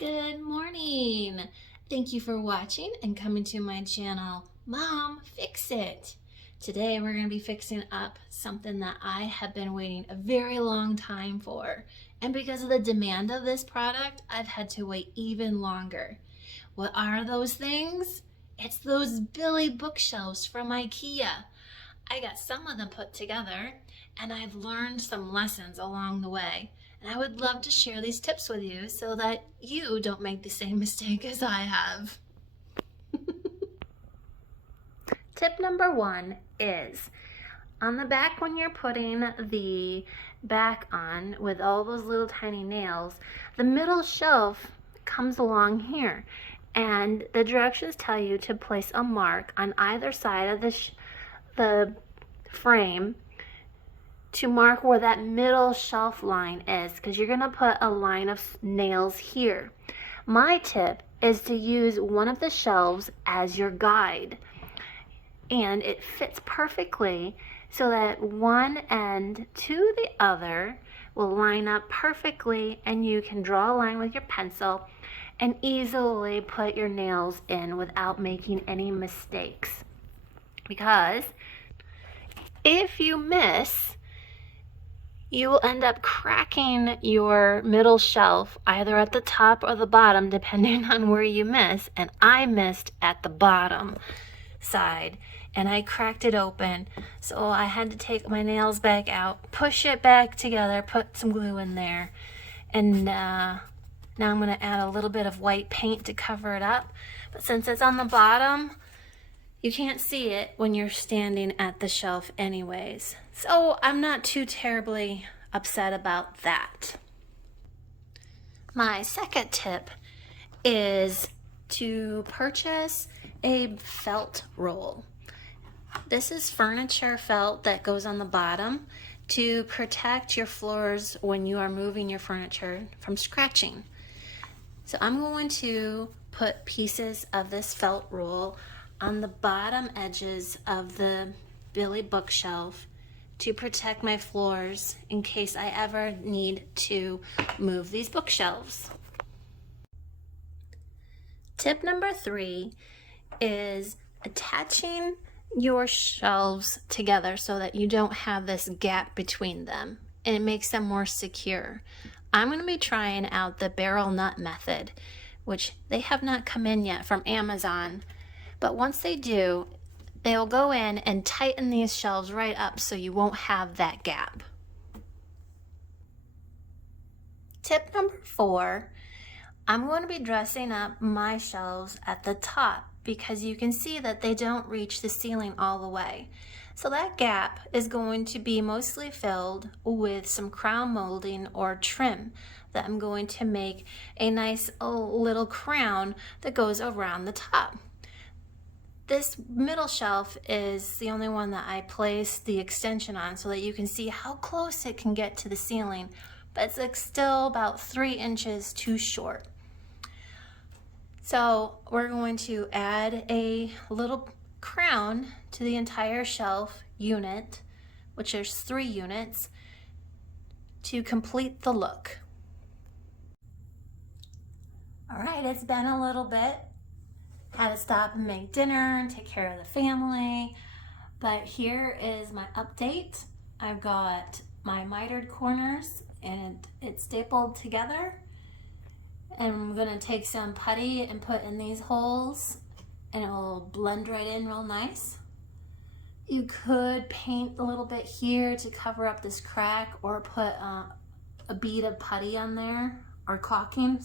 Good morning. Thank you for watching and coming to my channel, Mom Fix It. Today we're going to be fixing up something that I have been waiting a very long time for. And because of the demand of this product, I've had to wait even longer. What are those things? It's those Billy bookshelves from IKEA. I got some of them put together and I've learned some lessons along the way. And I would love to share these tips with you so that you don't make the same mistake as I have. Tip number 1 is on the back when you're putting the back on with all those little tiny nails, the middle shelf comes along here. And the directions tell you to place a mark on either side of the frame to mark where that middle shelf line is, because you're going to put a line of nails here. My tip is to use one of the shelves as your guide, and it fits perfectly so that one end to the other will line up perfectly, and you can draw a line with your pencil and easily put your nails in without making any mistakes. Because if you miss, you will end up cracking your middle shelf either at the top or the bottom, depending on where you miss. And I missed at the bottom side and I cracked it open. So I had to take my nails back out, push it back together, put some glue in there. And now I'm going to add a little bit of white paint to cover it up. But since it's on the bottom, you can't see it when you're standing at the shelf anyways. So I'm not too terribly upset about that. My second tip is to purchase a felt roll. This is furniture felt that goes on the bottom to protect your floors when you are moving your furniture from scratching. So I'm going to put pieces of this felt roll on the bottom edges of the Billy bookshelf to protect my floors in case I ever need to move these bookshelves. Tip number 3 is attaching your shelves together so that you don't have this gap between them, and it makes them more secure. I'm going to be trying out the barrel nut method, which they have not come in yet from Amazon. But once they do, they'll go in and tighten these shelves right up so you won't have that gap. Tip number 4, I'm going to be dressing up my shelves at the top because you can see that they don't reach the ceiling all the way. So that gap is going to be mostly filled with some crown molding or trim that I'm going to make a nice little crown that goes around the top. This middle shelf is the only one that I place the extension on so that you can see how close it can get to the ceiling, but it's still about 3 inches too short. So we're going to add a little crown to the entire shelf unit, which there's 3 units, to complete the look. All right, it's been a little bit. Had to stop and make dinner and take care of the family. But here is my update. I've got my mitered corners and it's stapled together. And I'm gonna take some putty and put in these holes and it will blend right in real nice. You could paint a little bit here to cover up this crack or put a bead of putty on there, or caulking.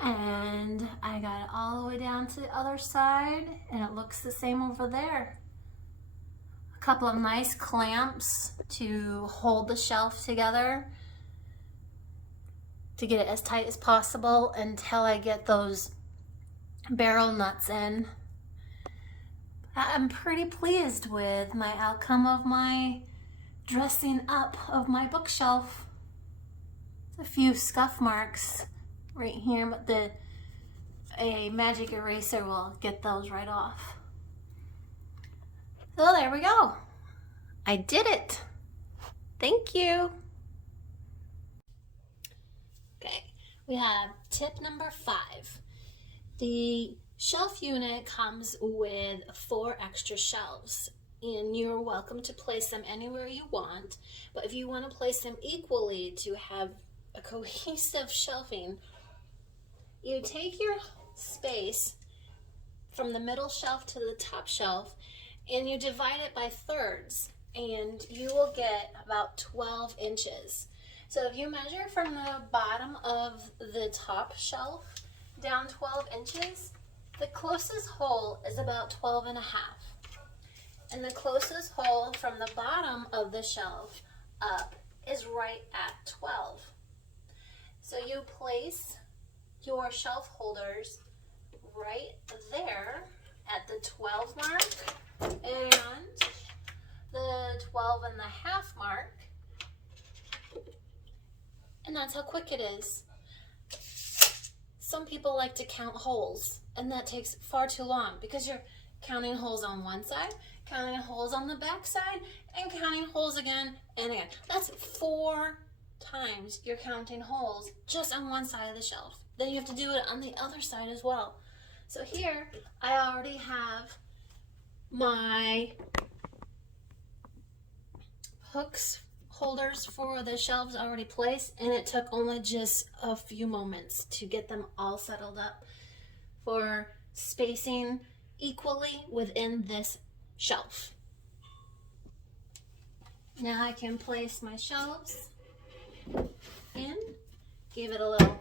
And I got it all the way down to the other side and it looks the same over there. A couple of nice clamps to hold the shelf together to get it as tight as possible until I get those barrel nuts in. I'm pretty pleased with my outcome of my dressing up of my bookshelf. A few scuff marks right here, but a magic eraser will get those right off. So there we go. I did it. Thank you. Okay, We have tip number 5. The shelf unit comes with 4 extra shelves, and you're welcome to place them anywhere you want. But if you want to place them equally to have a cohesive shelving, you take your space from the middle shelf to the top shelf and you divide it by thirds, and you will get about 12 inches. So if you measure from the bottom of the top shelf down 12 inches, the closest hole is about 12 and a half. And the closest hole from the bottom of the shelf up is right at 12. So you place your shelf holders right there at the 12 mark and the 12 and a half mark. And that's how quick it is. Some people like to count holes, and that takes far too long because you're counting holes on one side, counting holes on the back side, and counting holes again and again. That's 4 times you're counting holes just on one side of the shelf. Then you have to do it on the other side as well. So here I already have my hooks holders for the shelves already placed, and it took only just a few moments to get them all settled up for spacing equally within this shelf. Now I can place my shelves in, give it a little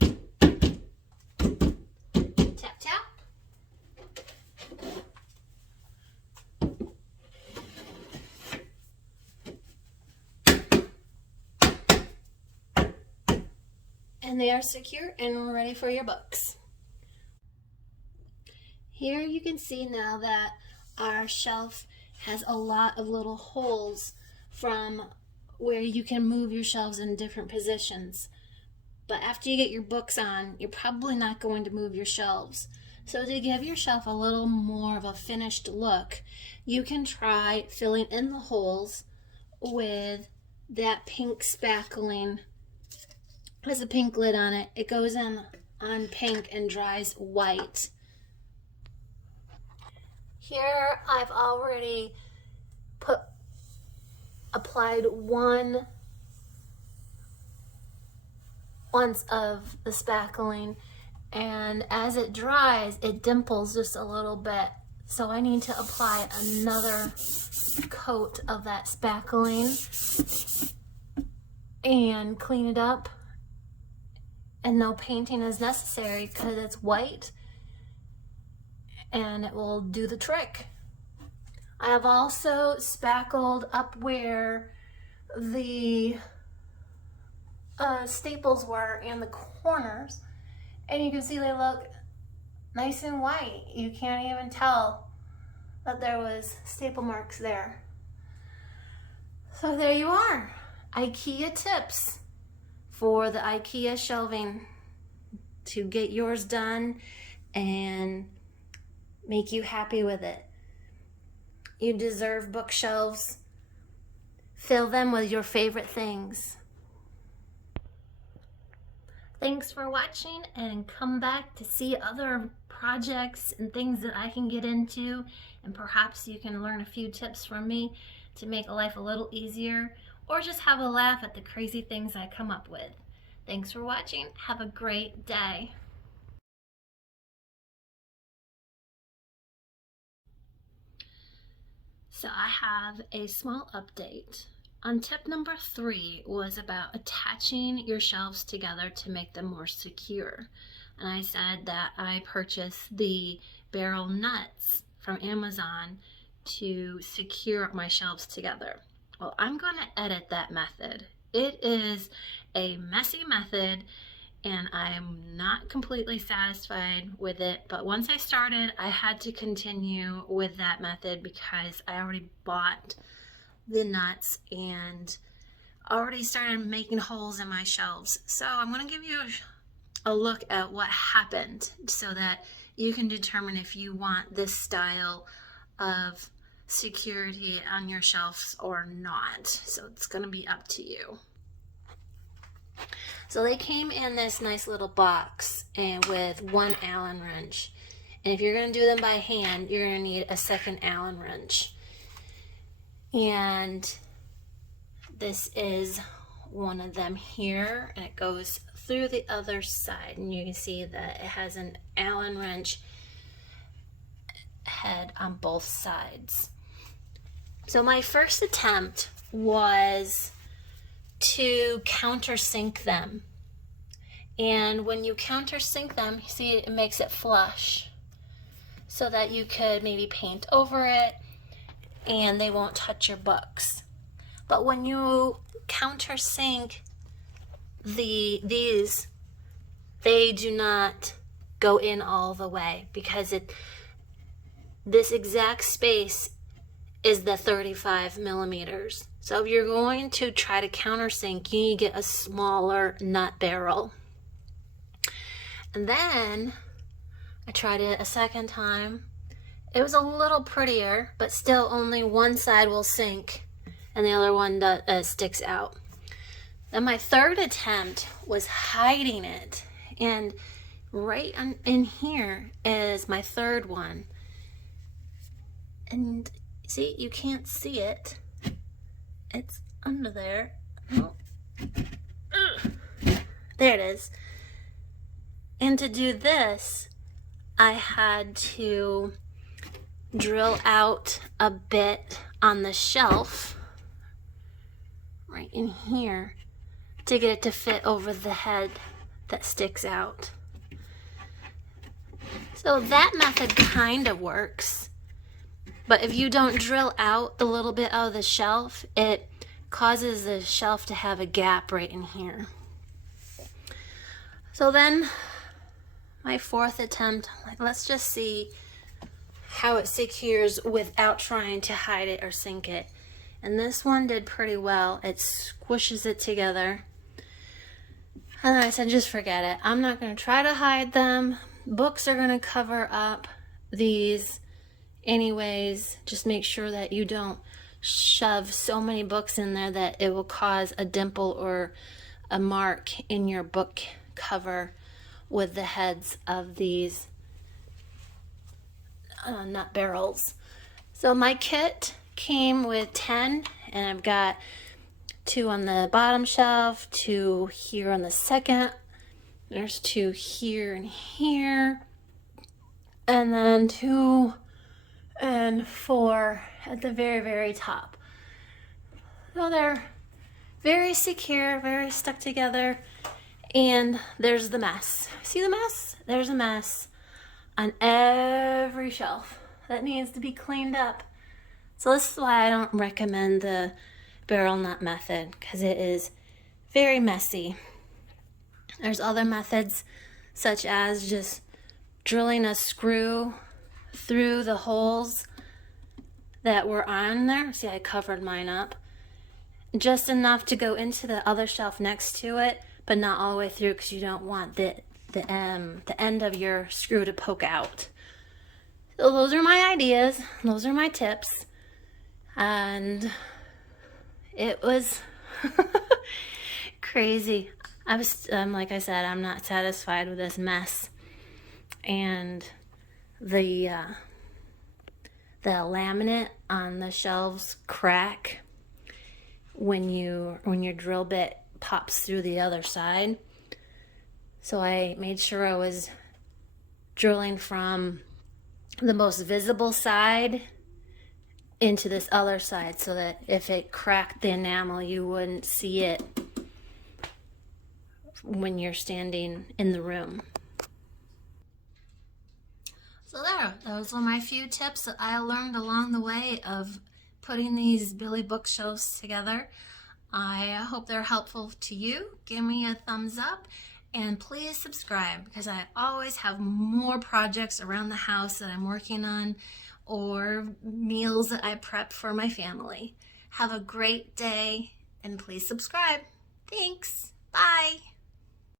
tap tap. And they are secure and ready for your books. Here you can see now that our shelf has a lot of little holes from where you can move your shelves in different positions. But after you get your books on, you're probably not going to move your shelves. So to give your shelf a little more of a finished look, you can try filling in the holes with that pink spackling. It has a pink lid on it. It goes in on pink and dries white. Here I've already applied once of the spackling, and as it dries it dimples just a little bit, so I need to apply another coat of that spackling and clean it up. And no painting is necessary because it's white and it will do the trick. I have also spackled up where the staples were and the corners, and you can see they look nice and white. You can't even tell that there was staple marks there. So there you are, IKEA tips for the IKEA shelving to get yours done and make you happy with it. You deserve bookshelves. Fill them with your favorite things. Thanks for watching, and come back to see other projects and things that I can get into, and perhaps you can learn a few tips from me to make life a little easier, or just have a laugh at the crazy things I come up with. Thanks for watching. Have a great day. So I have a small update. On tip number 3 was about attaching your shelves together to make them more secure. And I said that I purchased the barrel nuts from Amazon to secure my shelves together. Well, I'm going to edit that method. It is a messy method and I'm not completely satisfied with it, but once I started, I had to continue with that method because I already bought the nuts and already started making holes in my shelves. So I'm going to give you a look at what happened so that you can determine if you want this style of security on your shelves or not. So it's going to be up to you. So they came in this nice little box and with one Allen wrench. And if you're going to do them by hand, you're going to need a second Allen wrench. And this is one of them here, and it goes through the other side. And you can see that it has an Allen wrench head on both sides. So my first attempt was to countersink them. And when you countersink them, you see it makes it flush so that you could maybe paint over it and they won't touch your books. But when you countersink these, they do not go in all the way because this exact space is the 35 millimeters. So if you're going to try to countersink, you need to get a smaller nut barrel. And then I tried it a second time. It was a little prettier, but still only one side will sink and the other one sticks out. Then my third attempt was hiding it. And right in here is my third one. And see, you can't see it. It's under there. Oh. There it is. And to do this, I had to drill out a bit on the shelf right in here to get it to fit over the head that sticks out. So that method kind of works. But if you don't drill out the little bit out of the shelf, it causes the shelf to have a gap right in here. So then my fourth attempt, let's just see how it secures without trying to hide it or sink it. And this one did pretty well. It squishes it together. And I said, just forget it. I'm not going to try to hide them. Books are going to cover up these anyways. Just make sure that you don't shove so many books in there that it will cause a dimple or a mark in your book cover with the heads of these nut barrels. So my kit came with 10, and I've got 2 on the bottom shelf, 2 here on the second, there's 2 here and here, and then 2 and 4 at the very, very top. So they're very secure, very stuck together. And there's the mess. See the mess? There's a mess on every shelf that needs to be cleaned up. So this is why I don't recommend the barrel nut method, because it is very messy. There's other methods such as just drilling a screw through the holes that were on there. See, I covered mine up. Just enough to go into the other shelf next to it, but not all the way through, because you don't want the end of your screw to poke out. So those are my ideas. Those are my tips. And it was crazy. I was, like I said, I'm not satisfied with this mess. And the laminate on the shelves crack when your drill bit pops through the other side. So I made sure I was drilling from the most visible side into this other side so that if it cracked the enamel, you wouldn't see it when you're standing in the room. So there, those were my few tips that I learned along the way of putting these Billy bookshelves together. I hope they're helpful to you. Give me a thumbs up and please subscribe, because I always have more projects around the house that I'm working on or meals that I prep for my family. Have a great day and please subscribe. Thanks. Bye.